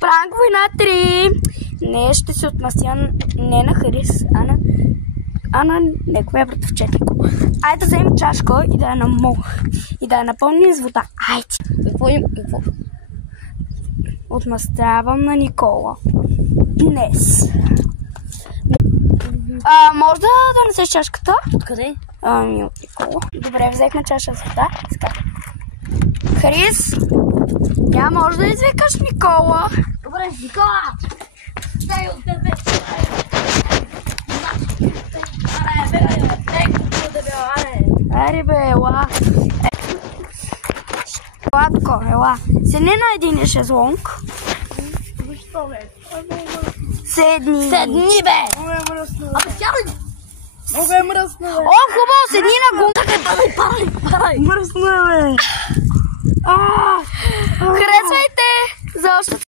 Пранк война 3. Не ще се отмъстя не на Харис, а на неговия братовчетник. Айде да вземем чашка и да я и да я напълним с вода. Айде. Какво? Отмъстявам на Никола. Днес. Може да донесеш чашката? Откъде? От Никола. Добре, взехме чаша с вода. Харис, я може да извикаш Никола. Добре, Никола! Дай от тебе! Аре бе, ела. Ела, ела. Седни на един шезлонг. Защо, бе? Седни. Седни, бе! Много е мръсно. Абе, сядай! Много е мръсно, бе. О, хубаво, седни на гум. Парай! Мръсно е, бе. Харесвайте за още